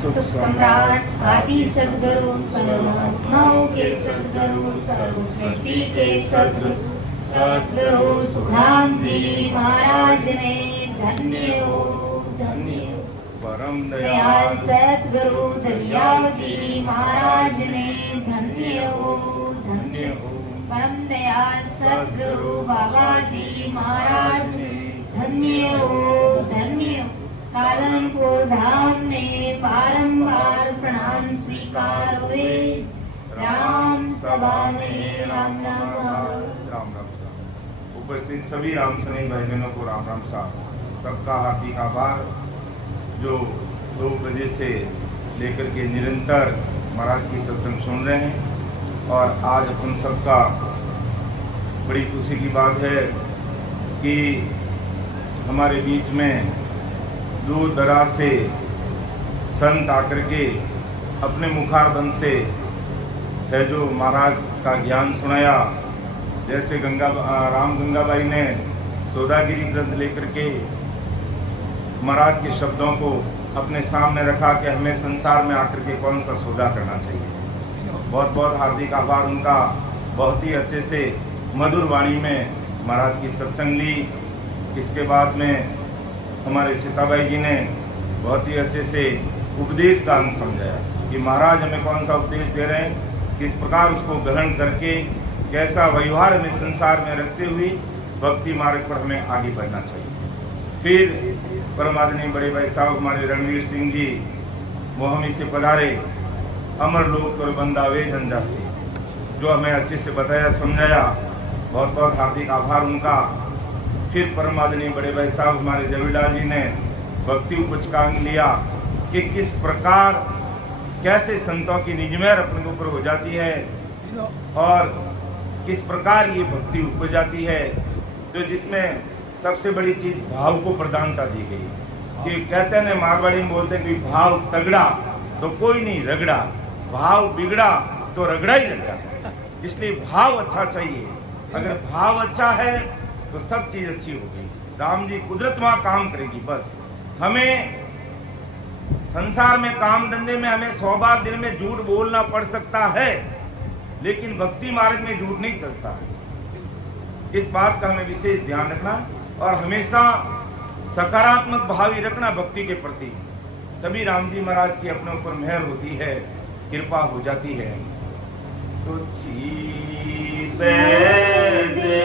सुख सम्राट आदि सद्गुरु सर्वात्माओं के सद्गुरु सर्व सृष्टि के सद्गुरु सुखराम जी महाराज ने धन्य हो परम दयाल दयाल सद्गुरु दरियावती महाराज ने धन्य हो परम दयाल सद्गुरु बाबा जी महाराज ने धन्य हो कालनपुर धाम ने बारंबार प्रणाम स्वीकार हुए। राम सभा में राम नाम राम साहब। उपस्थित सभी राम सैनिक भाई बहनों को राम राम साहब। सबका हार्दिक आभार जो 2 बजे से लेकर के निरंतर महाराज की सत्संग सुन रहे हैं। और आज अपन सबका बड़ी खुशी की बात है कि हमारे बीच में दूर दराज से संत आकर के अपने मुखारबंद से है जो महाराज का ज्ञान सुनाया। जैसे राम गंगाबाई ने सौदागिरी ग्रंथ लेकर के महाराज के शब्दों को अपने सामने रखा कि हमें संसार में आकर के कौन सा सौदा करना चाहिए। बहुत बहुत हार्दिक आभार उनका। बहुत ही अच्छे से मधुर वाणी में महाराज की सत्संग ली। इसके बाद में हमारे सीताबाई जी ने बहुत ही अच्छे से उपदेश का अंग समझाया कि महाराज हमें कौन सा उपदेश दे रहे हैं, किस प्रकार उसको ग्रहण करके कैसा व्यवहार में संसार में रखते हुए भक्ति मार्ग पर हमें आगे बढ़ना चाहिए। फिर परमादरणीय बड़े भाई साहब हमारे रणवीर सिंह जी मोहमी से पधारे, अमर लोक और बंदावे धनजासी, जो हमें अच्छे से बताया समझाया। बहुत बहुत हार्दिक आभार उनका। फिर परमादरणीय बड़े भाई साहब हमारे जबीरलाल जी ने भक्ति उपज का अंग लिया कि किस प्रकार कैसे संतों की निजमेर अपने ऊपर हो जाती है और किस प्रकार ये भक्ति उपज जाती है, जो जिसमें सबसे बड़ी चीज़ भाव को प्रधानता दी गई। कि कहते हैं मारवाड़ी में बोलते हैं कि भाव तगड़ा तो कोई नहीं रगड़ा, भाव बिगड़ा तो रगड़ा ही रगड़ा। इसलिए भाव अच्छा चाहिए। अगर भाव अच्छा है तो सब चीज़ अच्छी होगी। राम जी कुदरत वहाँ काम करेगी। बस हमें संसार में काम धंधे में हमें 100 बार दिन में झूठ बोलना पड़ सकता है, लेकिन भक्ति मार्ग में झूठ नहीं चलता है। इस बात का हमें विशेष ध्यान रखना और हमेशा सकारात्मक भाव ही रखना भक्ति के प्रति। तभी राम जी महाराज की अपने ऊपर मेहर होती है, कृपा हो जाती है। तो चीपे दे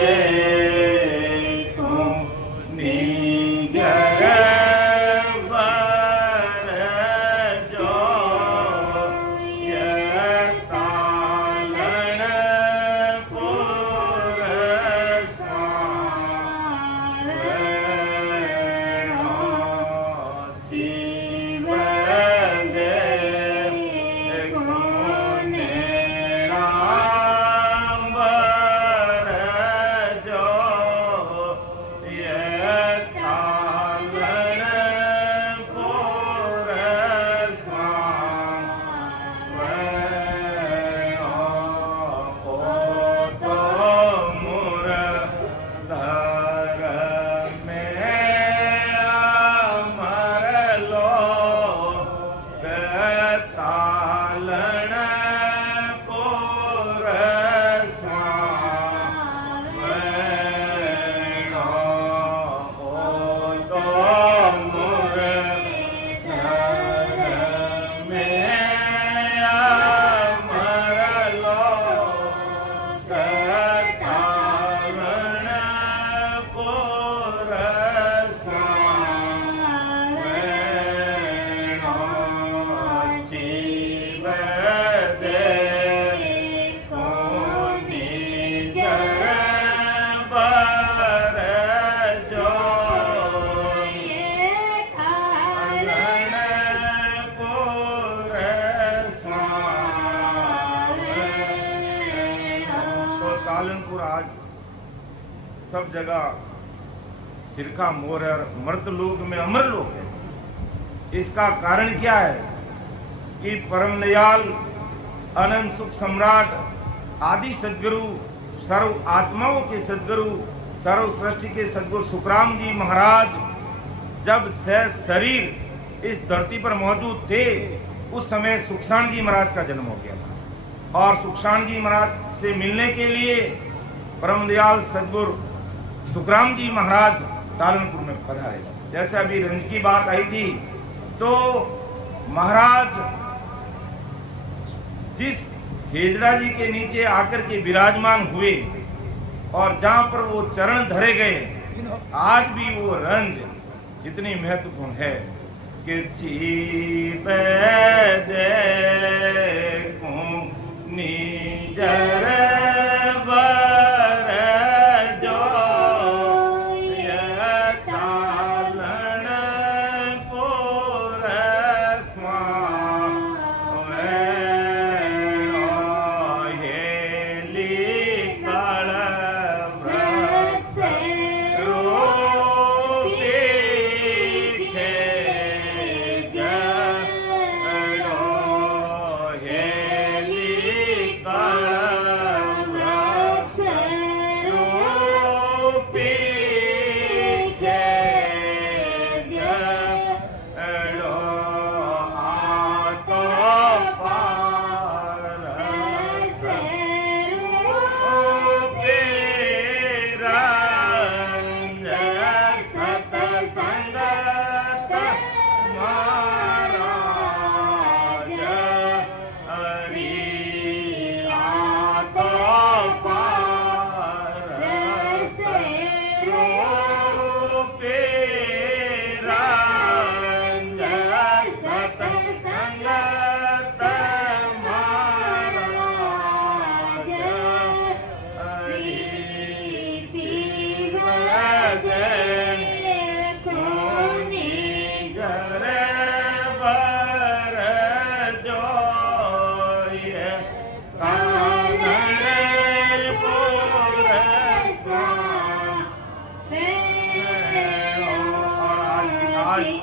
आज सब जगह सिरका मोर है और मर्त लोक में अमर लोक है। इसका कारण क्या है कि परम दयाल अनंत सुख सम्राट आदि सद्गुरु सर्व आत्माओं के सद्गुरु सर्व सृष्टि के सद्गुरु सुखराम जी महाराज जब से शरीर इस धरती पर मौजूद थे उस समय सुखसाण जी महाराज का जन्म हो गया था और सुखसाण जी महाराज से मिलने के लिए परम दयाल सदगुरु सुखराम जी महाराज टालनपुर में पधारे। जैसे अभी रंज की बात आई थी, तो महाराज जिस खेजड़ा जी के नीचे आकर के विराजमान हुए और जहां पर वो चरण धरे गए, आज भी वो रंज इतनी महत्वपूर्ण है कि चीप देखूं निजर बर जो ये टालन पुर स्वामी हेली कल वृक्ष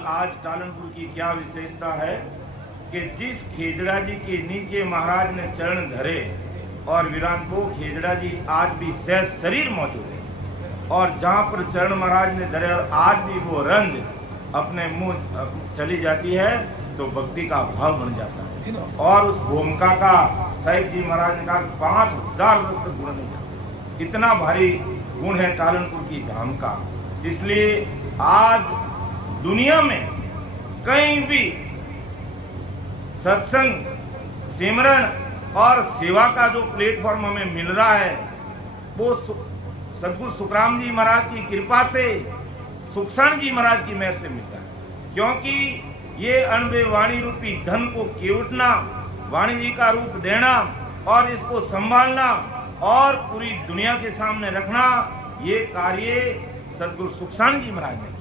आज टालनपुर की क्या विशेषता है कि जिस खेजड़ा जी के नीचे महाराज ने चरण धरे और विराट वो खेजड़ा जी आज भी सहज शरीर मौजूद है और जहाँ पर चरण महाराज ने धरे और आज भी वो रंज अपने मुंह चली जाती है तो भक्ति का भाव बन जाता है। और उस भूमिका का साहिब जी महाराज ने कहा 5000 वर्ष तक गुण नहीं जाता, इतना भारी गुण है टालनपुर की धाम का। इसलिए आज दुनिया में कहीं भी सत्संग, सिमरन और सेवा का जो प्लेटफॉर्म हमें मिल रहा है वो सदगुरु सुखराम जी महाराज की कृपा से, सुखसाण जी महाराज की मेहर से मिलता है। क्योंकि ये अनबे वाणी रूपी धन को केवटना, वाणी जी का रूप देना और इसको संभालना और पूरी दुनिया के सामने रखना, ये कार्य सदगुरु सुखसाण जी महाराज ने किया।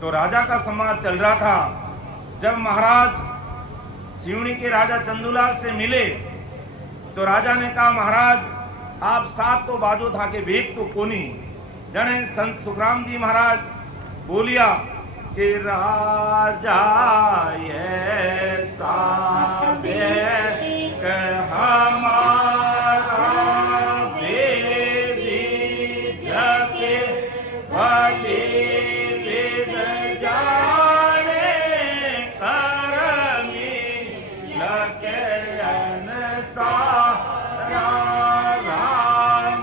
तो राजा का समाज चल रहा था। जब महाराज सिवनी के राजा चंदूलाल से मिले तो राजा ने कहा, महाराज आप साथ तो बाजो था के वेग तो कोनी। जने संत सुखराम जी महाराज बोलिया कि राजा ये साबेक हमारा बेदी जगे भली विद जाने करमी लके सारा राम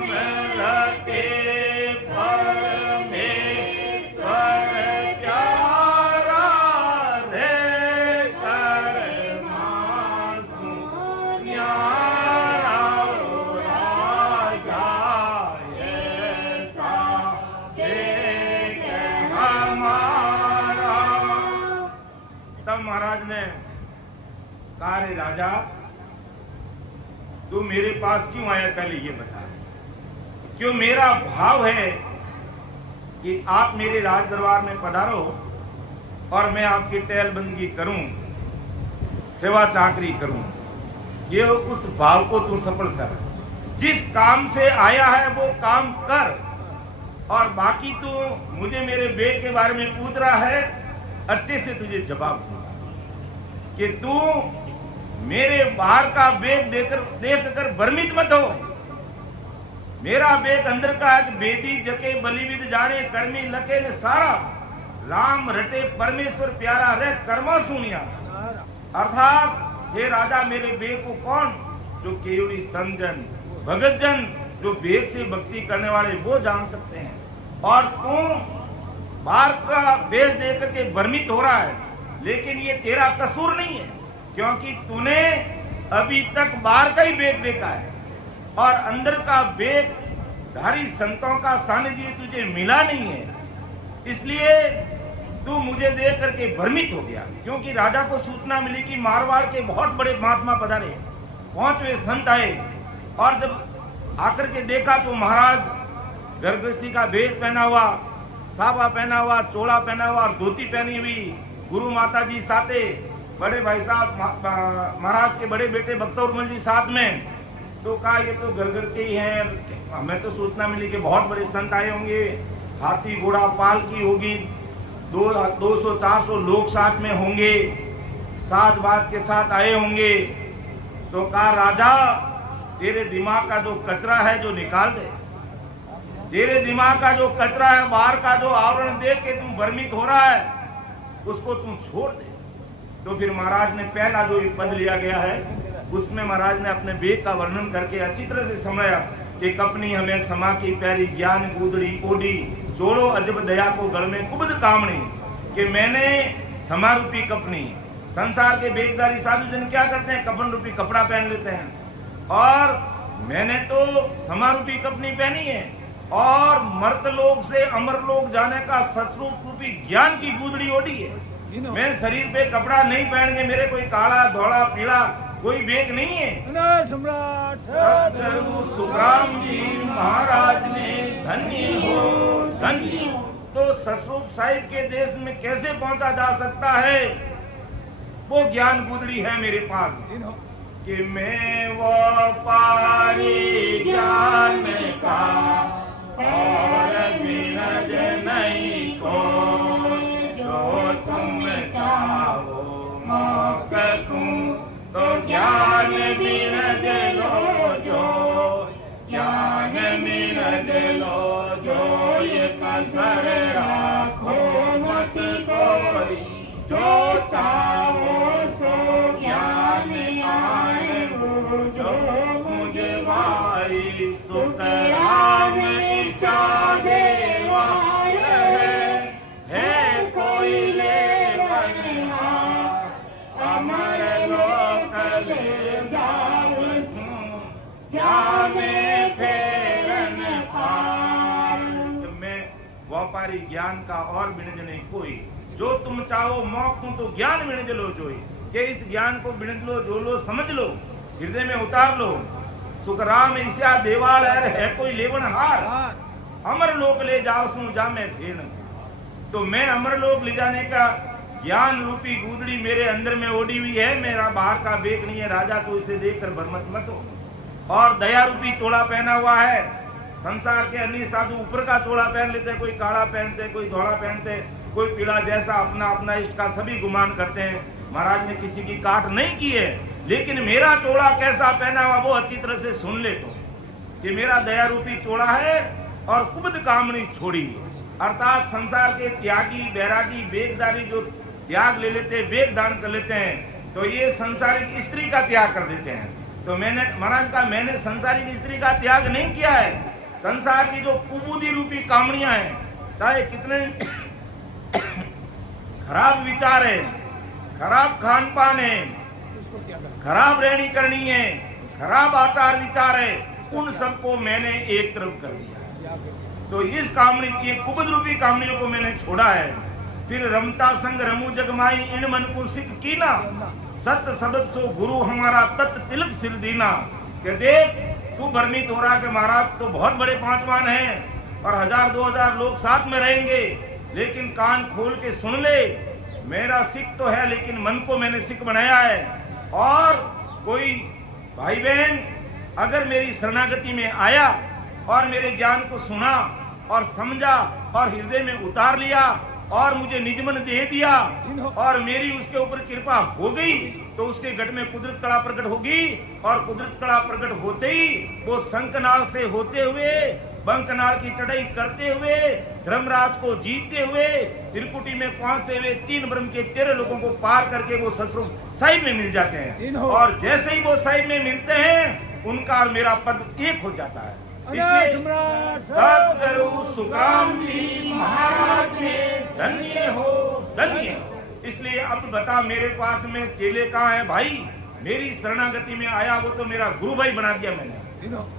लके परमेश्वर प्यारा रे कर मासू न्यारा राजा ये साबेक हमारा। तब महाराज ने कहा, रे राजा तू मेरे पास क्यों आया, पहले ये बता। क्यों मेरा भाव है कि आप मेरे राज दरबार में पधारो और मैं आपकी टहलबंदगी करूं, सेवा चाकरी करूं। ये उस भाव को तू सफल कर। जिस काम से आया है वो काम कर और बाकी तू मुझे मेरे बेग के बारे में पूछ रहा है, अच्छे से तुझे जवाब दूंगा कि तू मेरे बाहर का बेग देख कर भ्रमित मत हो। मेरा बेग अंदर का है, बेदी जके बलिविद जाने कर्मी लके ने सारा राम रटे परमेश्वर प्यारा रे कर्मा सुनिया। अर्थात हे राजा, मेरे वेद को कौन, जो केवली संजन भगत जन जो वेद से भक्ति करने वाले वो जान सकते हैं। और तुम बाहर का वेश दे करके भ्रमित हो रहा है, लेकिन ये तेरा कसूर नहीं है, क्योंकि तूने अभी तक बाहर का ही वेद देखा है और अंदर का वेद धारी संतों का सानिध्य तुझे मिला नहीं है। इसलिए तू मुझे देख करके भ्रमित हो गया, क्योंकि राजा को सूचना मिली कि मारवाड़ के बहुत बड़े महात्मा पधारे, 5वें संत आए, और जब आकर के देखा तो महाराज गर्भगृहस्थी का वेश पहना हुआ, साफा पहना हुआ, चोला पहना हुआ और धोती पहनी हुई, गुरु माता जी साथे, बड़े भाई साहब महाराज के बड़े बेटे भक्तौरमल जी साथ में। तो कहा ये तो घर के ही हैं, हमें तो सूचना मिली कि बहुत बड़े संत आए होंगे, हाथी घोड़ा पालकी होगी, 200-400 लोग साथ में होंगे, साज बाज के साथ आए होंगे। तो कहा राजा, तेरे दिमाग का जो कचरा है जो निकाल दे, तेरे दिमाग का जो कचरा है, बाहर का जो आवरण देख के तू भ्रमित हो रहा है, उसको तू छोड़ दे। तो फिर महाराज ने पहला जो पद लिया गया है उसमें महाराज ने अपने वेद का वर्णन करके अच्छी तरह से समझाया कि कपनी हमें समा की प्यारी ज्ञान गुदड़ी ओडी, जोड़ो अजब दया को गल में कुबद कामणी, कि मैंने समा रूपी कपनी, संसार के बेगदारी साधु जन क्या करते हैं, कफन रूपी कपड़ा पहन लेते हैं, और मैंने तो समा रूपी कपनी पहनी है और मर्तलोक से अमरलोक जाने का सस्वरूप रूपी ज्ञान की गुदड़ी ओढ़ी है। मैं शरीर पे कपड़ा नहीं पहन के, मेरे कोई काला धोला पीला कोई बेग नहीं है। सम्राट सद्गुरु सुखराम जी महाराज ने धन्य हो धन्य हो। तो सस्वरूप साहिब के देश में कैसे पहुंचा जा सकता है, वो ज्ञान गुदड़ी है मेरे पास कि मैं वो पारी ज्ञान का और बिरज नहीं को, जो तुम चाहो मौकूं तो ज्ञान बिरज लो, जो ज्ञान बिरज लो, जो ये कसर राखो मत कोई, जो चाहो सो ज्ञान आन जो मुझे भाई सुखराम ईशा देवा है कोई ले बनिहार, अमर लोक ले जाओ सुन, ज्ञान फेरन पार। मैं व्यापारी ज्ञान का और बिनज नहीं कोई, जो तुम चाहो मौकूं तो ज्ञान बिनज लो जोई, कि इस ज्ञान को बिनज लो, जो लो समझ लो, हृदय में उतार लो। सुखराम ईशा देवाल है कोई लेवन हार, अमर लोक ले जाओ सू जा मैं फेर। तो मैं अमर लोक ले जाने का ज्ञान रूपी गुदड़ी मेरे अंदर में ओढ़ी हुई है, मेरा बाहर का बेग नहीं है राजा, तो इसे देखकर भ्रमित मत हो। और दया रूपी चोला पहना हुआ है, संसार के अन्य साधु ऊपर का चोला पहन लेते, कोई काला पहनते, कोई धोला पहनते, कोई पीला, जैसा अपना अपना इष्ट का सभी गुमान करते हैं। महाराज ने किसी की काट नहीं की है, लेकिन मेरा चोला कैसा पहना हुआ वो अच्छी तरह से सुन ले तो, कि मेरा दया रूपी चोला है और कुबद कामनी छोड़ी, अर्थात संसार के त्यागी बैरागी वेगदारी जो त्याग ले लेते हैं, वेग दान कर लेते हैं, तो ये संसारिक स्त्री का त्याग कर देते हैं। तो मैंने महाराज का मैंने संसारिक स्त्री का त्याग नहीं किया है, संसार की जो कुबूदी रूपी कामनियां हैं, चाहे कितने खराब विचार है, खराब खान पान है, खराब रहनी करनी है, खराब आचार विचार है, उन सबको मैंने एक तरफ कर दिया। तो इस कामनी की कुबद रूपी कामनियों को मैंने छोड़ा है। फिर रमता संग रमू जगमाई इन मन को सिख कीना, सत्य शब्द सो गुरु हमारा तत् तिलक सिर दीना। कि देख तू भ्रमित हो रहा कि महाराज तो बहुत बड़े पांचवान हैं और 1000-2000 लोग साथ में रहेंगे, लेकिन कान खोल के सुन ले, मेरा सिख तो है लेकिन मन को मैंने सिख बनाया है। और कोई भाई बहन अगर मेरी शरणागति में आया और मेरे ज्ञान को सुना और समझा और हृदय में उतार लिया और मुझे निजमन दे दिया और मेरी उसके ऊपर कृपा हो गई, तो उसके गढ़ में कुदरत कला प्रकट होगी, और कुदरत कला प्रकट होते ही वो शंखनाल से होते हुए बंकनाल की चढ़ाई करते हुए, धर्मराज को जीतते हुए, त्रिकुटी में पहुंचते हुए 3 ब्रह्म के 13 लोगों को पार करके वो ससुर साहिब में मिल जाते हैं। और जैसे ही वो साहिब में मिलते हैं, उनका और मेरा पद एक हो जाता है। इसलिए सतगुरु सुखराम जी महाराज ने धन्य हो, धन्य हो। इसलिए अब बता, मेरे पास में चेले कहाँ है भाई? मेरी शरणागति में आया वो तो मेरा गुरु भाई बना दिया मैंने।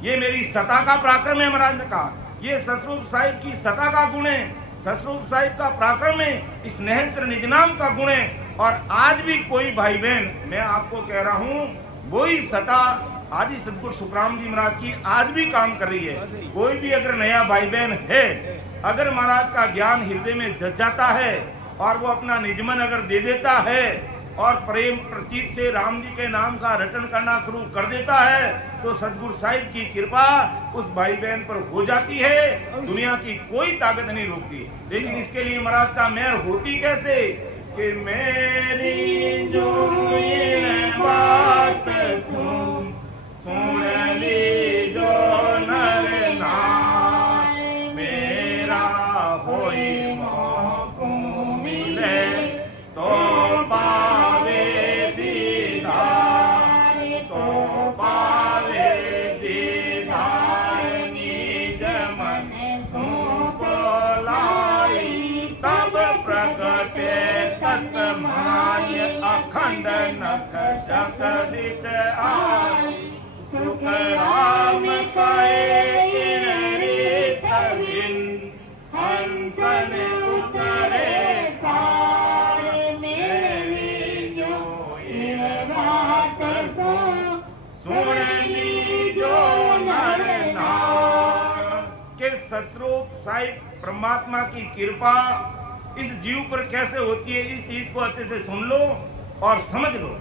ये मेरी सता का पराक्रम है। महाराज ने कहा ये ससरूप साहिब की सता का गुण है, ससरूप साहिब का पराक्रम है, इस नहंचर निज नाम का गुण है। और आज भी कोई भाई बहन, मैं आपको कह रहा हूँ, वही सता आदि सदगुरु सुखराम जी महाराज की आज भी काम कर रही है। कोई भी अगर नया भाई बहन है, अगर महाराज का ज्ञान हृदय में जच जाता है और वो अपना निजमन अगर दे देता है और प्रेम प्रतीत से राम जी के नाम का रटन करना शुरू कर देता है, तो सदगुरु साहिब की कृपा उस भाई बहन पर हो जाती है। दुनिया की कोई ताकत नहीं रोकती। लेकिन इसके लिए महाराज का मेहर होती कैसे? कि मेरी जो बात सुन ली जो नर नार, मेरा होई मौको मिले तो पावे दीदार, तो पावे दीदार, निज मन सुपलाई, तब प्रगटे तत माय अखंड नख जग बिच आई, सुख राम कहे इन रीत बिन, हंसन उतरे कार, मेरी जो इन बात सुन ली जो नर नार। के ससरूप साहिब परमात्मा की कृपा इस जीव पर कैसे होती है, इस चीज को अच्छे से सुन लो और समझ लो।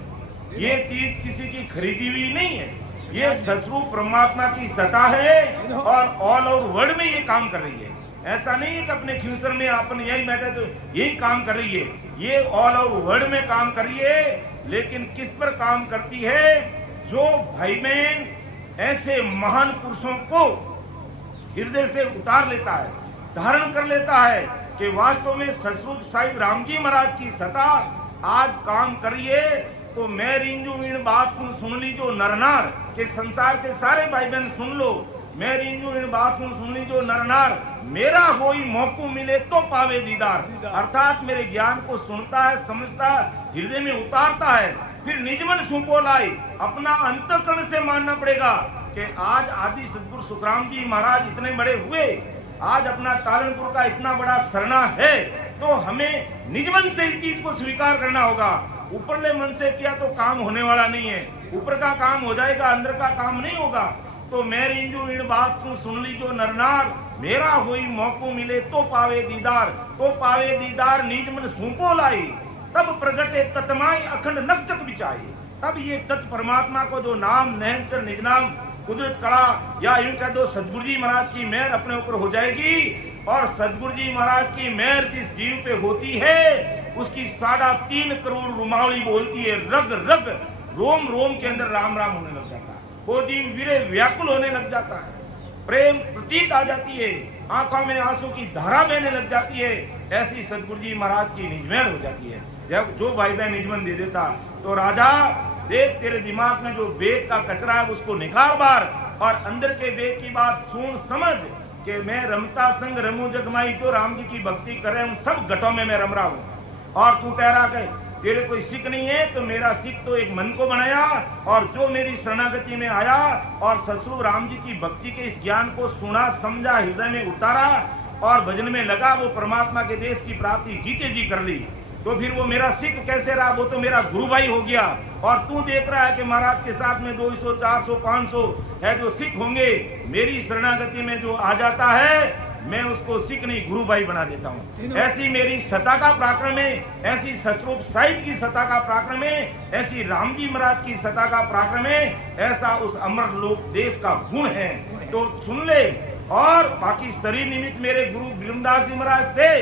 ये चीज किसी की खरीदी हुई नहीं है, ये ससरूप परमात्मा की सत्ता है और ऑल ओवर वर्ल्ड में ये काम कर रही है। ऐसा नहीं है कि अपने ख्यूसर में अपन यही बैठे तो यही काम कर रही है, ये ऑल ओवर वर्ल्ड में काम कर रही है। लेकिन किस पर काम करती है? जो भाई बहन ऐसे महान पुरुषों को हृदय से उतार लेता है, धारण कर लेता है कि वास्तव में ससरूप साहिब राम जी महाराज की सत्ता आज काम करिए। तो मैं रिंजू इन बात सुन ली जो नरनार, के संसार के सारे भाई बहन सुन लो, मैं रिंजू इन बात सुन ली जो नरनार, मेरा कोई मौको मिले तो पावे दीदार। अर्थात मेरे ज्ञान को सुनता है, समझता है, हृदय में उतारता है, फिर निजमन सुपो लाई, अपना अंतःकरण से मानना पड़ेगा कि आज आदि सदगुरु सुखराम जी महाराज इतने बड़े हुए, आज अपना टालनपुर का इतना बड़ा सरना है, तो हमें निजमन से इस चीज को स्वीकार करना होगा। ऊपरले मन से किया तो काम होने वाला नहीं है, ऊपर का काम हो जाएगा, अंदर का काम नहीं होगा। तो मैं रिंजू इन बात सुन ली जो नरनार, मेरा हुई मौको मिले तो पावे दीदार, तो पावे दीदार, निज मन सूपो लाई, तब प्रगटे तत्माई अखंड नक्चक बिचाई। तब ये तत् परमात्मा को जो नाम नहंचर निज नाम कुदरत कड़ा, या यूं कह दो सदगुरु जी महाराज की मेहर अपने ऊपर हो जाएगी। और सदगुरु जी महाराज की मेहर जिस जीव पे होती है, उसकी 3.5 करोड़ रुमावली बोलती है, रग रग रोम रोम के अंदर राम राम होने लग जाता है, वो जीव वीरे व्याकुल होने लग जाता है, प्रेम प्रतीत आ जाती है, आंखों में आंसू की धारा बहने लग जाती है। ऐसी सदगुरु जी महाराज की निजमेर हो जाती है। जब जो भाई बहन निजमन दे देता, तो राजा देख तेरे दिमाग में जो वेद का कचरा है उसको निकाल बार, और अंदर के वेद की बात सुन समझ कि मैं रमता संग रमू जगमाई, जो राम जी की भक्ति कर रहे हैं उन सब घटों में मैं रम रहा हूँ। और तू कह रहा कि तेरे कोई सिख नहीं है, तो मेरा सिख तो एक मन को बनाया, और जो मेरी शरणागति में आया और ससुर राम जी की भक्ति के इस ज्ञान को सुना, समझा, हृदय में उतारा और भजन में लगा, वो परमात्मा के देश की प्राप्ति जीते जी कर ली। तो फिर वो मेरा सिख कैसे रहा? वो तो मेरा गुरु भाई हो गया। और तू देख रहा है कि महाराज के साथ में 200, 400, 500 है जो सिख होंगे, मेरी शरणागति में जो आ जाता है, मैं उसको सिख नहीं गुरु भाई बना देता हूँ। ऐसी मेरी सत्ता का पराक्रम है, ऐसी ससरूप साहिब की सत्ता का पराक्रम है, ऐसी राम जी महाराज की सत्ता का पराक्रम है, ऐसा उस अमर लोक देश का गुण है। तो सुन ले। और बाकी शरीर निमित्त मेरे गुरु ब्रह्मदास जी महाराज थे,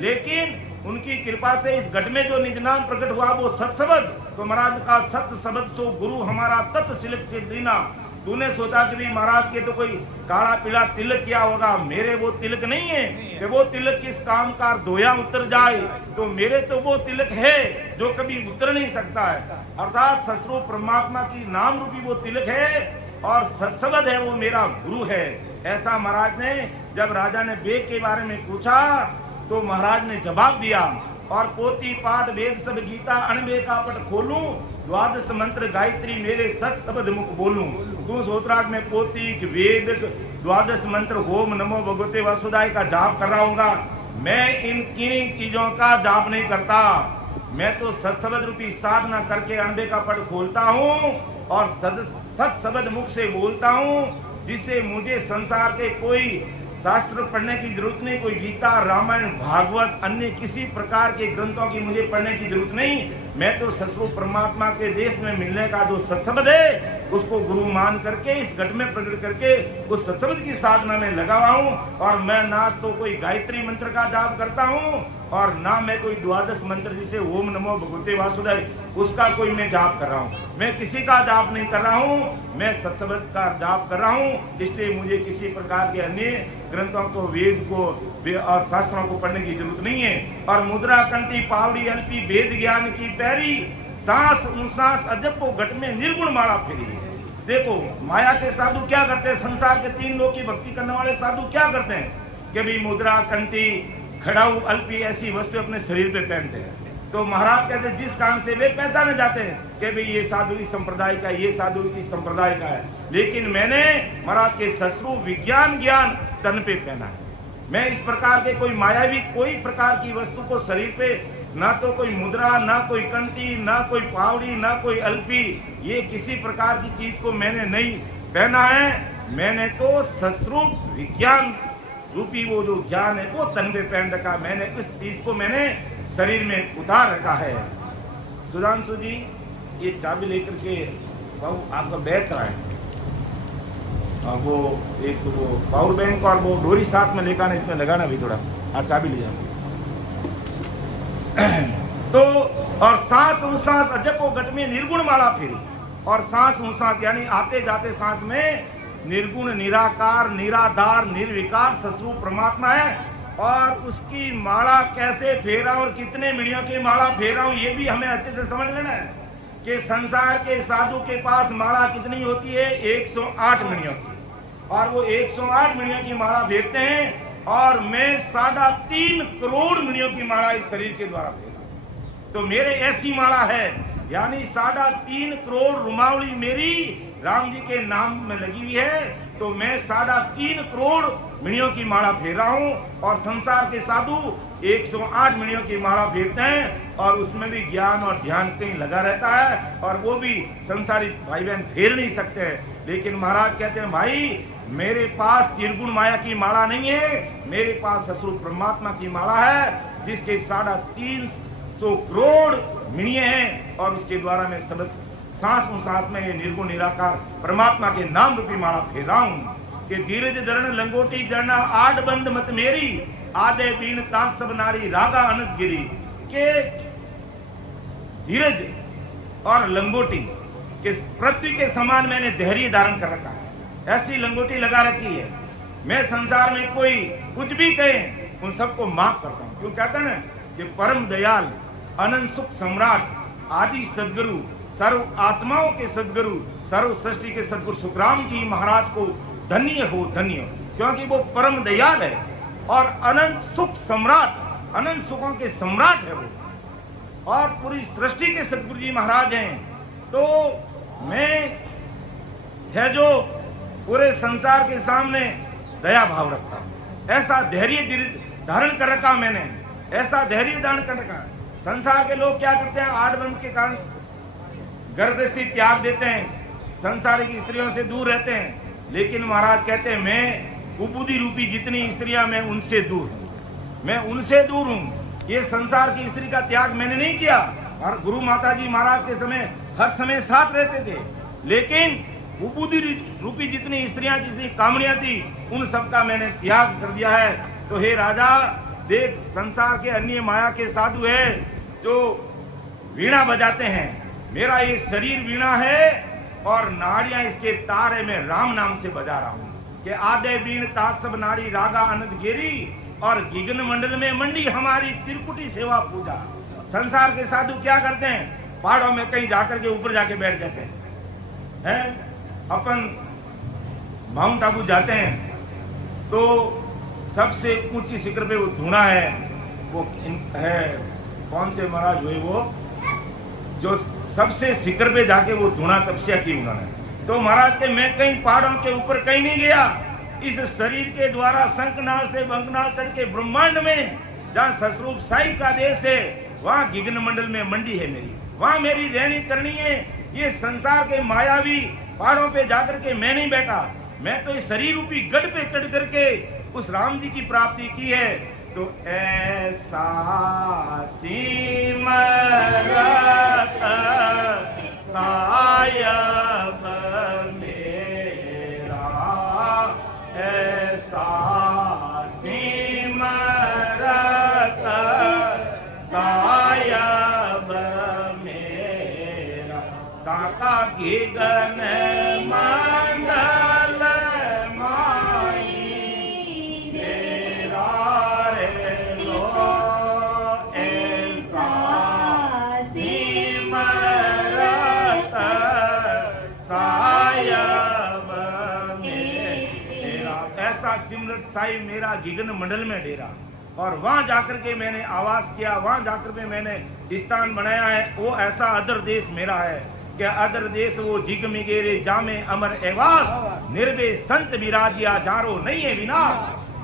लेकिन उनकी कृपा से इस घट में जो निज नाम प्रकट हुआ वो सत शब्द, तो महाराज का सत शब्द सो गुरु हमारा तत् सिलक से दीना, तूने सोचा कि भी महाराज के तो कोई काला पीला तिलक किया होगा, मेरे वो तिलक नहीं है कि वो तिलक किस काम का धोया उतर जाए, तो मेरे तो वो तिलक है जो कभी उतर नहीं सकता है। अर्थात सतस्वरूप परमात्मा की नाम रूपी वो तिलक है और सत्सबद है, वो मेरा गुरु है। ऐसा महाराज ने जब राजा ने वेद के बारे में पूछा तो महाराज ने जवाब दिया, और पोती पाठ वेद सब गीता अणबे का पट खोलूं, द्वादश मंत्र गायत्री मेरे सत शब्द मुख बोलूं। तू सोचराग में पोती वेद द्वादश मंत्र होम नमो भगवते वासुदेवाय का जाप कर रहा हूँगा, मैं इन किन्हीं चीजों का जाप नहीं करता। मैं तो सत शब्द रूपी साधना करके अणबे का पट खोलता हूँ और सत शब्द मुख से बोलता हूँ, जिससे मुझे संसार के कोई शास्त्र पढ़ने की जरूरत नहीं, कोई गीता रामायण भागवत अन्य किसी प्रकार के ग्रंथों की मुझे पढ़ने की जरूरत नहीं। मैं तो सतस्वरूप परमात्मा के देश में मिलने का जो सत्शब्द है उसको गुरु मान करके इस घट में प्रकट करके उस सत्शब्द की साधना में लगा हुआ हूँ। और मैं ना तो कोई गायत्री मंत्र का जाप करता हूँ और ना मैं कोई द्वादश मंत्र जिसे ओम नमो भगवते वासुदेवाय उसका कोई मैं जाप कर रहा हूँ। मैं किसी का जाप नहीं कर रहा हूँ, मैं सत्शब्द का जाप कर रहा हूँ। इसलिए मुझे किसी प्रकार के अन्य ग्रंथों को वेद को और शास्त्रों को पढ़ने की जरूरत नहीं है। और मुद्रा कंठी पावड़ी अल्पी वेद ज्ञान की पैरी, सांस उसास अजब को घट में निर्गुण माला फेरी। देखो माया के साधु क्या करते हैं, संसार के तीन लोग की भक्ति करने वाले साधु क्या करते हैं कि भी मुद्रा कंठी खड़ाऊ अल्पी ऐसी वस्तु अपने शरीर पे पहनते हैं। तो महाराज कहते हैं जिस कारण से वे पहचाने जाते हैं कि भाई ये साधु इस संप्रदाय का, ये साधु इस संप्रदाय का है। लेकिन मैंने महाराज के शस्त्रु विज्ञान ज्ञान तन पे पहना है। मैं इस प्रकार के कोई मायावी कोई प्रकार की वस्तु को शरीर पे, ना तो कोई मुद्रा, ना कोई कंठी, ना कोई पावड़ी, ना कोई अल्पी, ये किसी प्रकार की चीज को मैंने नहीं पहना है। मैंने तो शस्त्रु विज्ञान रूपी वो जो ज्ञान है वो तन पे पहन रखा। मैंने इस चीज को मैंने शरीर में उतार रखा है। सुधांशु जी ये चाबी लेकर के बाबू आपका बैग कराएं, वो एक तो वो पावर बैंक और वो डोरी साथ में लेकर इसमें लगाना भी थोड़ा, चाबी ले जाओ। तो और सांस उसास अजब वो घट में निर्गुण माला फेरी, और सांस उसास यानी आते जाते सांस में निर्गुण निराकार निराधार निर्विकार सतस्वरूप परमात्मा है। और उसकी माला कैसे फेरा और कितने मिणियों की माला फेरा हूं ये भी हमें अच्छे से समझ लेना है कि संसार के साधु के पास माला कितनी होती है, 108 मिणियों की, और वो 108 मिणियों की माला फेरते हैं। और मैं 3.5 करोड़ मिणियों की माला इस शरीर के द्वारा फेरा। तो मेरे ऐसी माला है यानी 3.5 करोड़ रुमावली मेरी राम जी के नाम में लगी हुई है। तो मैं 3.5 करोड़ मिणियों की माला फेर रहा हूँ। और संसार के साधु 108 मिणियों की माला फेरते हैं और उसमें भी ज्ञान और ध्यान कहीं लगा रहता है, और वो भी संसारी भाई बहन फेर नहीं सकते हैं। लेकिन महाराज कहते हैं भाई मेरे पास त्रिगुण माया की माला नहीं है, मेरे पास सतस्वरूप परमात्मा की माला है जिसके 350 करोड़ मिणिये हैं। और उसके द्वारा मैं सब सांस सांस में ये निर्गुण निराकार परमात्मा के नाम रूपी माला फेर रहा हूँ कि धीरज धरण लंगोटी जरना आठ बंद मत मेरी, आधे बीन ताक सब नारी रागा अनंत गिरी। के धीरज और लंगोटी के पृथ्वी के समान मैंने धैर्य धारण कर रखा है, ऐसी लंगोटी लगा रखी है। मैं संसार में कोई कुछ भी कहे उन सबको माफ करता हूँ। क्यों कहते हैं ना कि परम दयाल अनंत सुख सम्राट आदि सदगुरु सर्व आत्माओं के सदगुरु सर्व सृष्टि के सदगुरु सुखराम जी महाराज को धन्य हो धन्य, क्योंकि वो परम दयाल है और अनंत सुख सम्राट अनंत सुखों के सम्राट है वो, और पूरी सृष्टि के सदगुरु जी महाराज हैं। तो मैं है जो पूरे संसार के सामने दया भाव रखता हूं, ऐसा धैर्य धारण कर रखा मैंने, ऐसा धैर्य धारण कर रखा। संसार के लोग क्या करते हैं, आठ बंद के कारण गर्भस्थी त्याग देते हैं, संसारिक स्त्रियों से दूर रहते हैं। लेकिन महाराज कहते हैं मैं कुबुद्धि रूपी जितनी स्त्रियां मैं उनसे दूर हूं, मैं उनसे दूर हूं। ये संसार की स्त्री का त्याग मैंने नहीं किया, और गुरु माता जी महाराज के समय हर समय साथ रहते थे। लेकिन कुबुद्धि रूपी जितनी स्त्रियां जितनी कामड़ियां थी उन सबका मैंने त्याग कर दिया है। तो हे राजा देख, संसार के अन्य माया के साधु है जो वीणा बजाते हैं, मेरा ये शरीर वीणा है और नाड़ियां इसके तार है, मैं राम नाम से बजा रहा हूं कि आधे बीन तात सब नाड़ी रागा अनंत गिरी और गिगन मंडल में मंडी हमारी त्रिकुटी सेवा पूजा। संसार के साधु क्या करते हैं, पहाड़ों में कहीं जाकर के ऊपर जाके बैठ जाते हैं। अपन माउंट आबू जाते हैं तो सबसे ऊंची शिखर पे वो धूना है, वो है कौन से महाराज हुए वो जो सबसे शिखर पे जाके वो धूना तपस्या की उन्होंने। तो महाराज के मैं कहीं पहाड़ों के ऊपर कहीं नहीं गया, इस शरीर के द्वारा शंखनाल से बंकनाल चढ़ के ब्रह्मांड में जहाँ ससरूप साहिब का देश है, वहाँ गिगन मंडल में मंडी है मेरी, वहाँ मेरी रहनी करनी है। ये संसार के मायावी पहाड़ों पे जाकर के मैं नहीं बैठा, मैं तो इस शरीर रूपी गढ़ पे चढ़ करके उस राम जी की प्राप्ति की है। तो ऐसा सिमरत सायब मेरा, ऐसा सिमरत सायब मेरा, ताका गिगन मंडल माई तेरा रे लो, ऐसा सिमरत सायब मेरा, ऐसा सिमरत साई मेरा गिगन मंडल में डेरा। और वहां जाकर के मैंने आवास किया, वहां जाकर के मैंने स्थान बनाया है। वो ऐसा अदर देश मेरा है कि अदर देश वो जिग मिगेरे जामे अमर एवास, निर्भय संत विराजिया जारो नहीं है विना।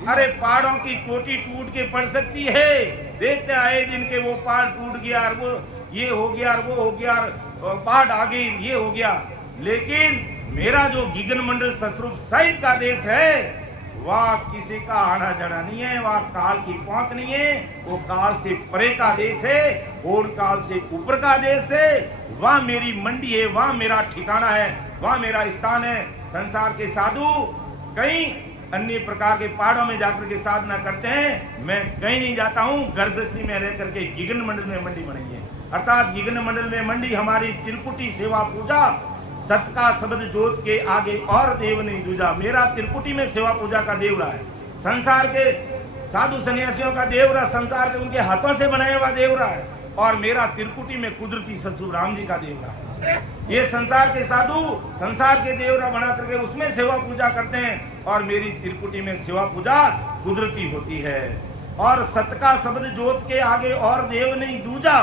अरे पहाड़ों की कोटी टूट के पड़ सकती है, देखते आए दिन के वो पहाड़ टूट गया और वो ये हो गया और वो हो गया और बाढ़ आ गई ये हो गया, लेकिन मेरा जो गिगन मंडल ससरूप साहिब का देश है वह किसी का आना जाना नहीं है, वह काल की पहुंच नहीं है, वो काल से परे का देश है, घोड़ काल से ऊपर का देश है। वह मेरी मंडी है, वह मेरा ठिकाना है, वह मेरा स्थान है। संसार के साधु कहीं अन्य प्रकार के पहाड़ों में जाकर के साधना करते हैं, मैं कहीं नहीं जाता हूँ। गर्भस्थी में रह करके गिगन मंडल में मंडी बनाई है, अर्थात गिगन मंडल में मंडी हमारी त्रिकुटी सेवा पूजा। सत का शब्द जोत के आगे और देव नहीं दूजा, मेरा त्रिकुटी में सेवा पूजा का देवरा है। संसार के साधु सन्यासियों का देवरा संसार के उनके हाथों से बनाया हुआ देवरा है, और मेरा त्रिकुटी में कुदरती ससुर राम जी का देवरा है। ये संसार के साधु संसार के देवरा बना करके उसमें सेवा पूजा करते हैं, और मेरी त्रिकुटी में सेवा पूजा कुदरती होती है। और सत का शब्द जोत के आगे और देव नहीं दूजा।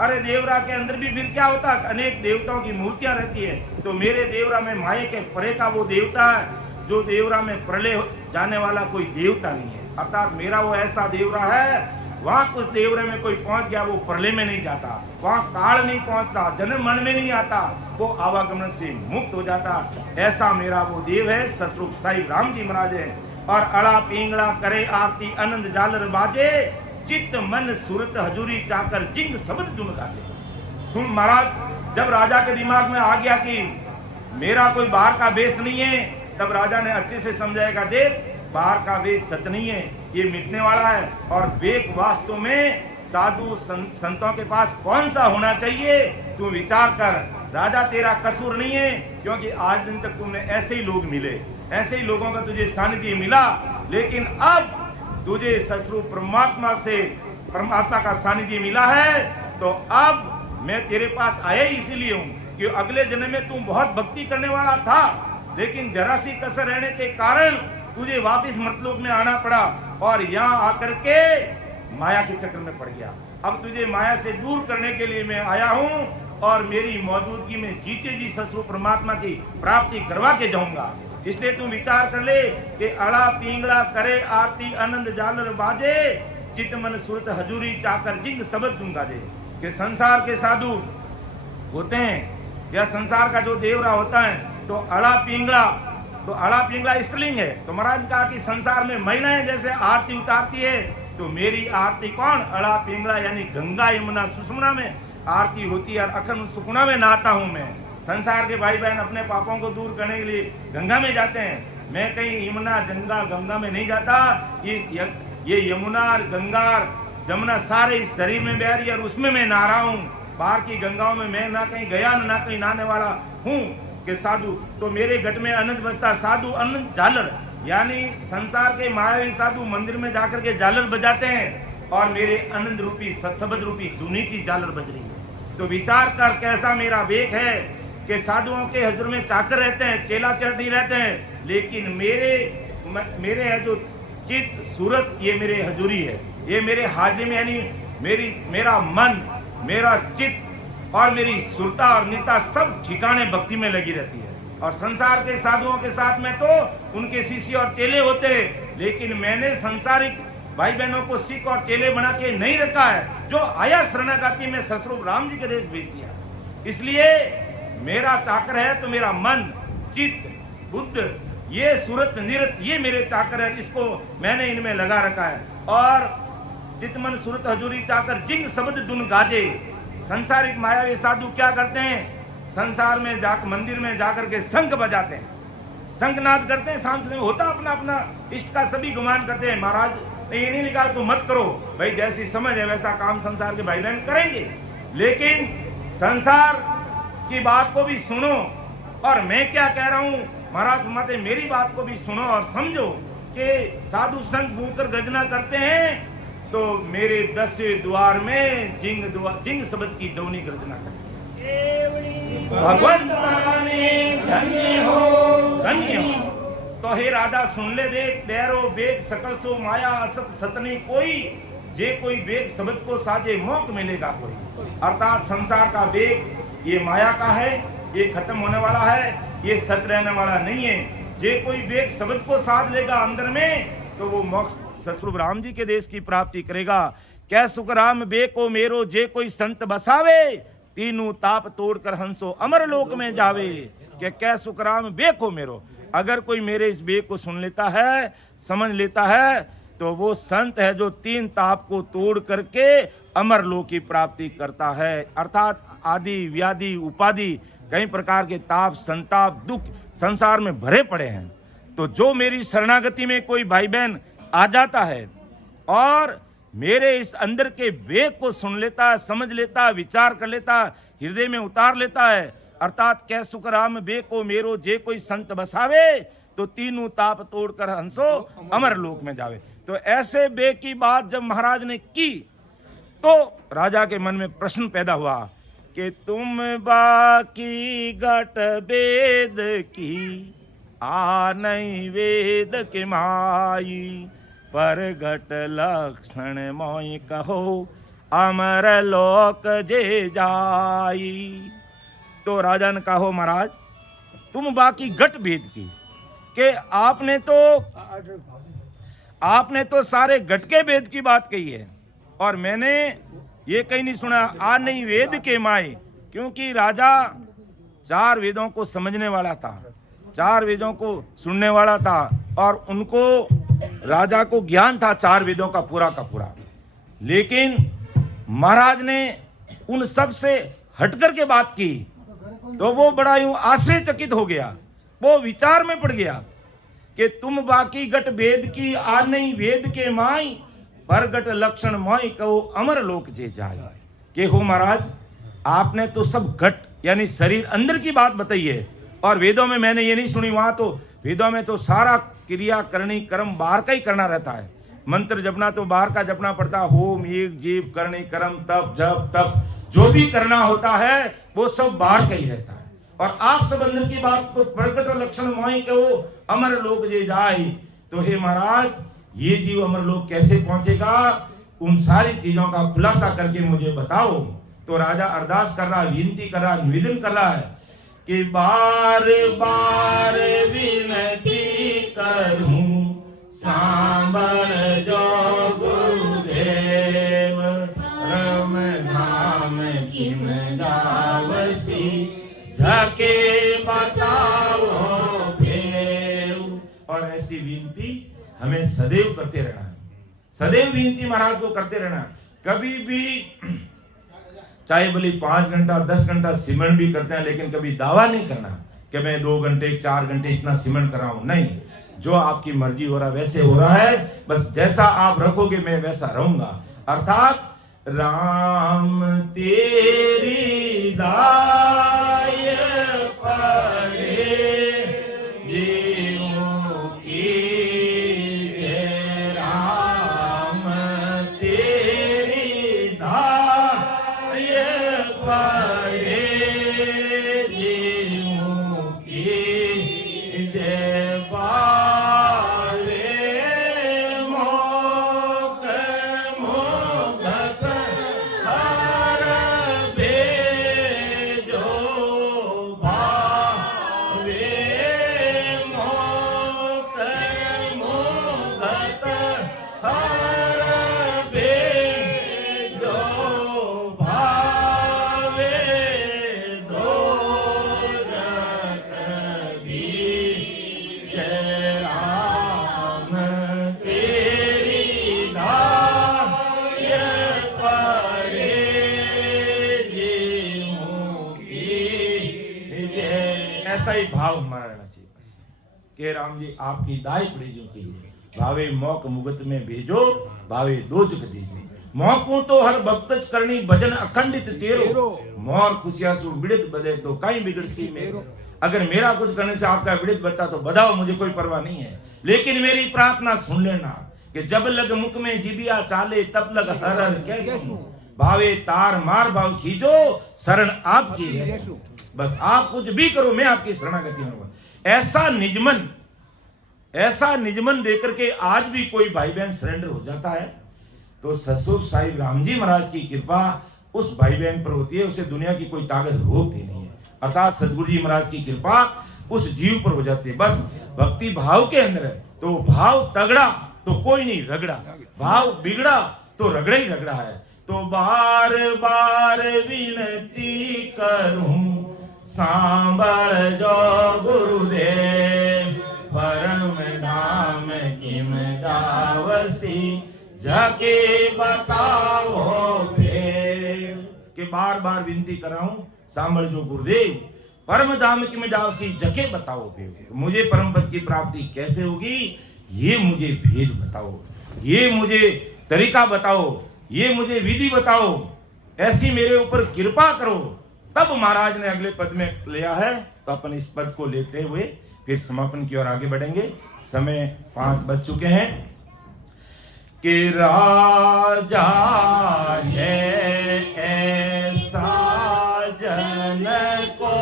अरे देवरा के अंदर भी फिर क्या होता है, अनेक देवताओं की मूर्तियां रहती है, तो मेरे देवरा में माये के परे का वो देवता है, जो देवरा में प्रलय जाने वाला कोई देवता नहीं है। अर्थात मेरा वो ऐसा देवरा है, वहां कुछ देवरे में कोई पहुंच गया वो प्रलय में नहीं जाता, वहां काल नहीं पहुंचता, जन्म मन में नहीं आता, वो आवागमन से मुक्त हो जाता। ऐसा मेरा वो देव है, ससरूप साहिब राम जी महाराज है। और अड़ा पिंगला करे आरती आनंद जालर बाजे, चित्त मन सूरत हजूरी चाकर जिंग शब्द जुन गाते। सुन महाराज, जब राजा के दिमाग में आ गया कि मेरा कोई बाहर का वेश नहीं है, तब राजा ने अच्छे से समझाएगा, देख बाहर का वेश सत्य नहीं है, ये मिटने वाला है। और वेक वास्तव में साधु संतों के पास कौन सा होना चाहिए, तू विचार कर। राजा तेरा कसूर नहीं है, क्योंकि आज दिन तक तुमने ऐसे ही लोग मिले, ऐसे ही लोगों का तुझे सानिध्य मिला, लेकिन अब तुझे ससुर परमात्मा से परमात्मा का सानिध्य मिला है, तो अब मैं तेरे पास आया ही इसीलिए हूँ कि अगले जन्म में तू बहुत भक्ति करने वाला था, लेकिन जरा सी कसर रहने के कारण तुझे वापस मृतलोक में आना पड़ा, और यहाँ आकर के माया के चक्कर में पड़ गया। अब तुझे माया से दूर करने के लिए मैं आया हूँ, और मेरी मौजूदगी में जीते जी ससुर परमात्मा की प्राप्ति करवा के जाऊंगा। इसलिए तू विचार कर ले कि अड़ा पिंगला करे आरती आनंद जालर बाजे, चित मन सुरत हजूरी चाकर जिंग शब्द तुम गाजे। कि संसार के साधु होते हैं या संसार का जो देवरा होता है, तो अड़ा पिंगला स्त्रीलिंग है। तो महाराज कहा कि संसार में महिलाएं जैसे आरती उतारती है, तो मेरी आरती कौन, अड़ा पिंगला यानी गंगा यमुना सुषमना में आरती होती है, और अखंड सुकुना में नहाता हूं मैं। संसार के भाई बहन अपने पापों को दूर करने के लिए गंगा में जाते हैं, मैं कहीं यमुना गंगा में नहीं जाता। ये यमुना और गंगा और जमुना सारे इस शरीर में बह रही है, और उसमें मैं नहा रहा हूँ। बाहर की गंगाओं में मैं ना कहीं गया ना कहीं नहाने वाला हूँ, कि साधु तो मेरे घट में अनंत बजता, साधु अनंत झालर, यानी संसार के मायावी साधु मंदिर में जाकर के झालर बजाते हैं और मेरे आनंद रूपी सत्सबद रूपी धुनी की झालर बज रही है। तो विचार कर कैसा मेरा वेग है कि साधुओं के हजूर में चाकर रहते हैं, चेला चढ़ी रहते हैं, लेकिन मेरे है जो चित्त सूरत ये मेरे हजूरी है, ये मेरे हाजिरी में, यानी मेरा मन, मेरा चित्त और मेरी सुरता और निता सब ठिकाने भक्ति में लगी रहती है। और संसार के साधुओं के साथ में तो उनके शिष्य और चेले होते हैं, लेकिन मैंने संसारिक भाई बहनों को सिख और चेले बना के नहीं रखा है। जो आया शरणागति में ससुर राम जी के देश भेज दिया। इसलिए मेरा चाकर है तो मेरा मन, चित्त, बुद्ध, ये सूरत निरत, ये मेरे चाकर है, इसको मैंने इनमें लगा रखा है। और चित्त मन सूरत हजूरी चाकर जिंग शब्द धुन गाजे। संसारिक मायावी साधु क्या करते हैं, संसार में जाकर मंदिर में जाकर के शंख बजाते हैं, शंखनाद करते हैं, शाम समय होता अपना अपना इष्ट का सभी गुमान करते हैं। महाराज ने ये नहीं लिखा तो मत करो भाई, जैसी समझ है वैसा काम संसार के भाई बहन करेंगे, लेकिन संसार की बात को भी सुनो। और मैं क्या कह रहा हूँ महाराज माते, मेरी बात को भी सुनो और समझो कि साधु शंख भूकर गर्जना करते हैं तो मेरे 10वें द्वार में जिंग शब्द की ध्वनि गर्जना करते हैं। भगवंता ने धन्य हो, धन्य हो। तो हे राधा सुन ले देख, देरो बेग सकल सो माया असत सतनी कोई, जे कोई बेग शब्द को साजे मौक मिलेगा कोई। अर्थात संसार का बेग ये माया का है, ये खत्म होने वाला है, ये सत रहने वाला नहीं है। जे कोई बेग शब्द को साध लेगा अंदर में तो वो मोक्ष ससुर राम जी के देश की प्राप्ति करेगा। कै सुख राम बे को मेरो, जे कोई संत बसावे, तीनों ताप तोड़कर हंसो अमर लोक में जावे। कि कै सुख राम बे को मेरो, अगर कोई मेरे इस बे को सुन लेता है, समझ लेता है, तो वो संत है जो 3 ताप को तोड़ करके अमर लोक की प्राप्ति करता है। अर्थात आदि व्याधि उपाधि कई प्रकार के ताप संताप दुख संसार में भरे पड़े हैं। तो जो मेरी शरणागति में कोई भाई बहन आ जाता है और मेरे इस अंदर के वेग को सुन लेता है, समझ लेता है, विचार कर लेता है, हृदय में उतार लेता है, अर्थात कै सुख राम बे को मेरो, जे कोई संत बसावे, तो तीनों ताप तोड़कर हंसो अमर लोक में जावे। तो ऐसे बे की बात जब महाराज ने की तो राजा के मन में प्रश्न पैदा हुआ कि तुम बाकी घट वेद की आ नहीं वेद के माई, पर घट लक्षण मोई कहो अमर लोक जे जाई। तो राजा ने कहा महाराज तुम बाकी घट भेद की कि आपने तो सारे घट के वेद की बात कही है और मैंने ये कहीं नहीं सुना आ नहीं वेद के माए, क्योंकि राजा 4 वेदों को समझने वाला था, 4 वेदों को सुनने वाला था और उनको राजा को ज्ञान था 4 वेदों का पूरा। लेकिन महाराज ने उन सब से हटकर के बात की तो वो बड़ा यूं आश्चर्यचकित हो गया, वो विचार में पड़ गया कि तुम बाकी घट वेद की आ नहीं वेद के माई, पर घट लक्षण मोई कहो अमर लोक जे जाए। के हो महाराज आपने तो सब घट यानी शरीर अंदर की बात बताई है और वेदों में मैंने ये नहीं सुनी। वहां तो वेदों में तो सारा क्रिया करनी कर्म बाहर का ही करना रहता है, मंत्र जपना तो बाहर का जपना पड़ता, होम एक जीव करनी कर्म तप जप तप जो भी करना होता है वो सब बाहर का ही रहता है। और आप सब अंदर की बात तो प्रकट लक्षण मोई के वो अमर लोक जे जाए। तो हे महाराज ये जीव अमर लोक कैसे पहुंचेगा, उन सारी चीजों का खुलासा करके मुझे बताओ। तो राजा अरदास कर रहा, विनती कर रहा, निवेदन कर रहा है कि बार बार विनती करूं सांबर जो गुरुदेव, परम धाम किम जावसी झके बताओ फेर। और ऐसी विनती हमें सदैव करते रहना है, सदैव विनती महाराज को करते रहना। कभी भी चाहे भले 5 घंटा 10 घंटा सिमरन भी करते हैं, लेकिन कभी दावा नहीं करना कि मैं 2 घंटे 4 घंटे इतना सिमरन कर रहा हूं। नहीं, जो आपकी मर्जी हो रहा है वैसे हो रहा है, बस जैसा आप रखोगे मैं वैसा रहूंगा। अर्थात राम तेरी दाय पर ऐसा ही भाव हमारा रहना चाहिए बस के राम जी आपकी दाई पड़ी जो कीजिए भावे मौक मुगत में भेजो भावे दोजक दीजिए मौकू तो हर भक्त करनी भजन अखंडित तेरो मोर खुशिया सु विड़ित बदे तो कहीं बिगड़सी मेरो अगर मेरा कुछ करने से आपका विड़ित बता तो बताओ मुझे कोई परवाह नहीं है लेकिन मेरी प्रार्थना सुन लेना कि जब लग मुख में जीबिया चाले तब लग हर हर कैसे भावे तार मार भाव खींचो शरण आपकी बस आप कुछ भी करो मैं आपकी शरणागति में ऐसा निजमन देकर के आज भी कोई भाई बहन सरेंडर हो जाता है तो ससुर साहिब राम जी महाराज की कृपा उस भाई बहन पर होती है उसे दुनिया की कोई ताकत रोकती नहीं है अर्थात सदगुरु जी महाराज की कृपा उस जीव पर हो जाती है बस भक्ति भाव के अंदर है तो भाव तगड़ा तो कोई नहीं रगड़ा भाव बिगड़ा तो रगड़ा ही रगड़ा है तो बार बार विनती करूं सांभळ जो गुरुदेव परम धाम किम जावसी जाके बताओ फिर के बार बार विनती कराऊं सांभळ जो गुरुदेव परम धाम किम जावसी जके बताओ फिर मुझे परम पद की प्राप्ति कैसे होगी ये मुझे भेद बताओ ये मुझे तरीका बताओ ये मुझे विधि बताओ ऐसी मेरे ऊपर कृपा करो तब महाराज ने अगले पद में लिया है तो अपन इस पद को लेते हुए फिर समापन की ओर आगे बढ़ेंगे समय 5 बज चुके हैं कि राजा है ऐसा जन को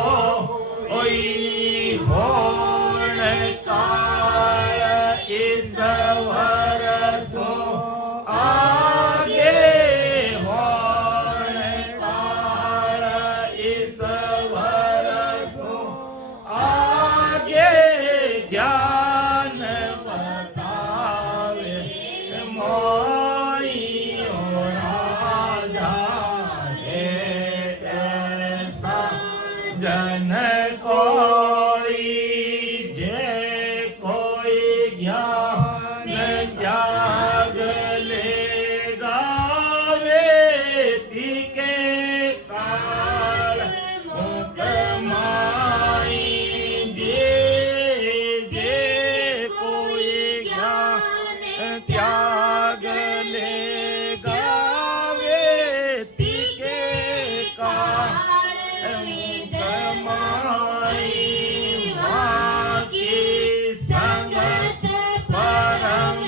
होण काल ईश्वर सो आगे होण काल ईश्वर सो आगे ज्ञान बतावे मोइयो राजा है ऐसा जन कोई जे कोई ज्ञान त्याग लेगा वेती के काल मुख माई जे कोई ज्ञान त्याग लेगा वेती के काल मुख माई माँ की संगत परम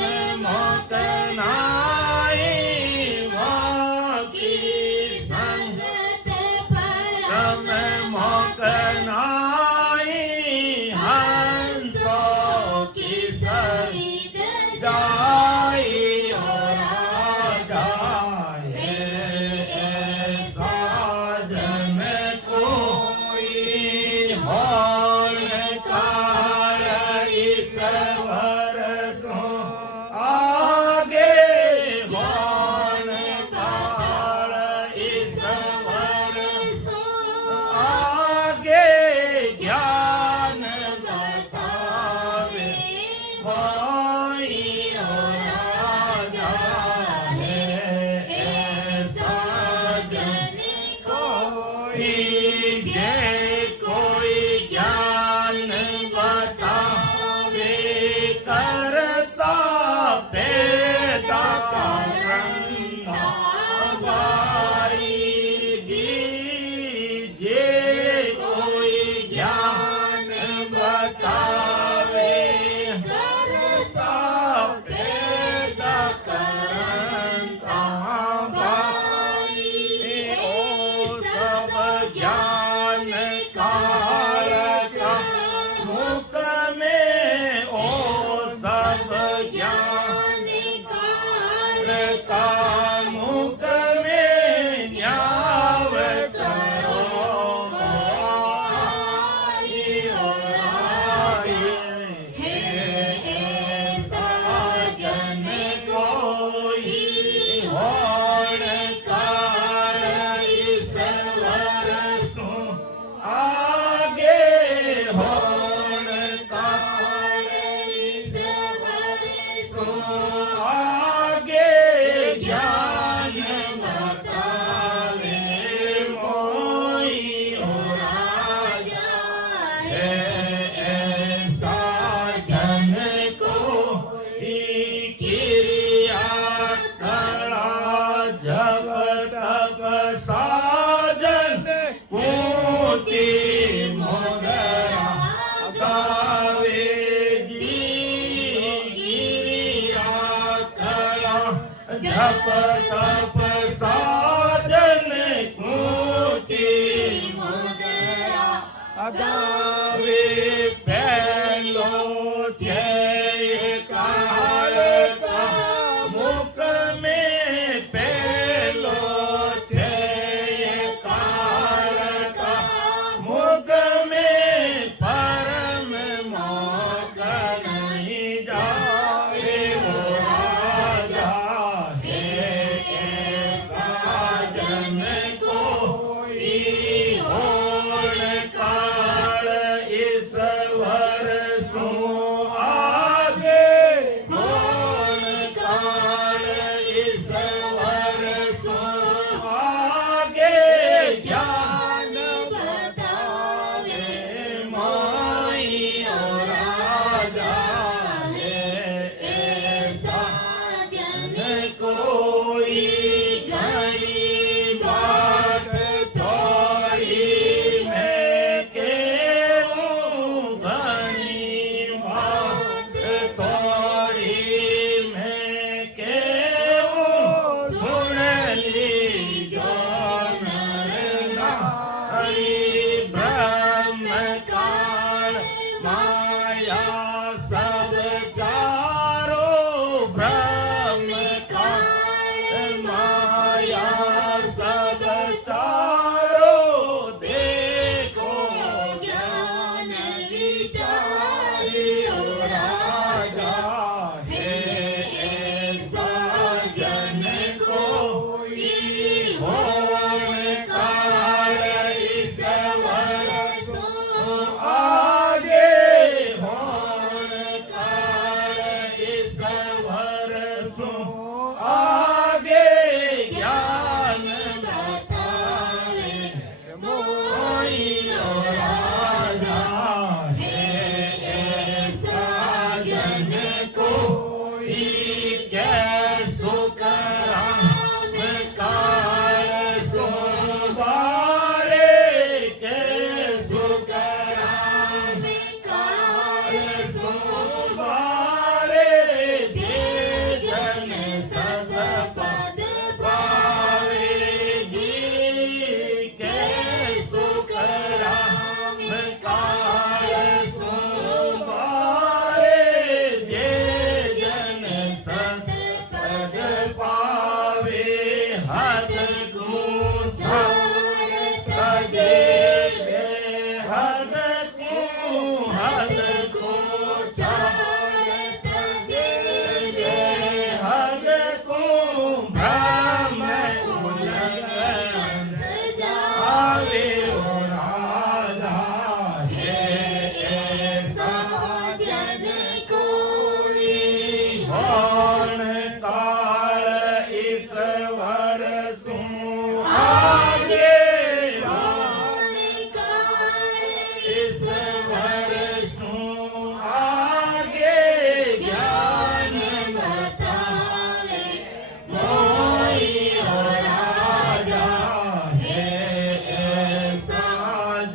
मोकनाई माँ की संगत परम मोकनाई हंसों की सरित जाई और राजा है ऐसा जन कोई होण काल ईश्वर सो आगे होण काल ईश्वर सो आगे ज्ञान बतावे मोइयो राजा है ऐसा जन कोई जे कोई ज्ञान बतावे करता पैदा करना बाई जी जे कोई ज्ञान बतावे करता पैदा करना बाई ओ सब ज्ञान काल का मुख में ओ सब ज्ञान काल का मुख में न्याव करो आइयो आइए हे ऐसा जन कोई होण काल ईश्वर सो आगे होण काल ईश्वर सो आगे ज्ञान बतावे मोइयो राजा ऐसा जन को किरिया करा जब तब साजन ऊंची मुद्रा गावे जी गिरिया करा जप तप साजन ऊंची गावे पहलो छे काल का मुख में पहलो छे काल का मुख में परम मोक नहीं जावे वो राजा है ऐसा जन कोई होण काल ईश्वर सो आगे होण काल ईश्वर सो आगे ज्ञान बतावे मोई और राजा है ऐसा जन कोई घड़ी बात थोड़ी मैं केहूँ घड़ी बात थोड़ी मैं केहूँ सुन ली जो नर नारी ब्रह्म काल माया सब चारो ब्रह्म काल माया सब चारो देखो ज्ञान विचारियो राजा है ऐसा जन कोई होण काल ईश्वर सो आगे होण काल ईश्वर सो आगे ज्ञान बतावे मोई और राजा है ऐसा जन कोई कैसो कराम काल सो बारे कैसो कराम काल सो बारे जे जन सद पद पावे जी कैसो कराम काल सो बारे जे जन सद पद पावे हद गुछा तजे हद गुछा तजे हद को ब्रह्म उलगन जावे ओ राजा है ऐसा जन कोई होण काल ईश्वर सो आगे होण काल ईश्वर सो आगे ज्ञान बतावे मोई और राजा है ऐसा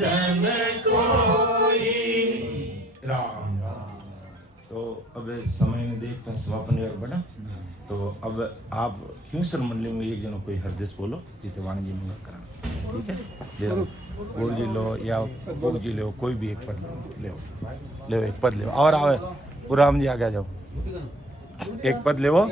जन कोई राम राम। तो अब समय में देखते हैं समापन योग बना। तो अब आप क्यों सर मंडली में एक जनो कोई हरदेश बोलो जिते वाणी जी मंगा करा, ठीक है? ले लो गुड़ जी लो या भोग जी लो, कोई भी एक पद ले ले एक पद ले और आवे पूरा हम जी आगे आ जाओ एक पद ले वो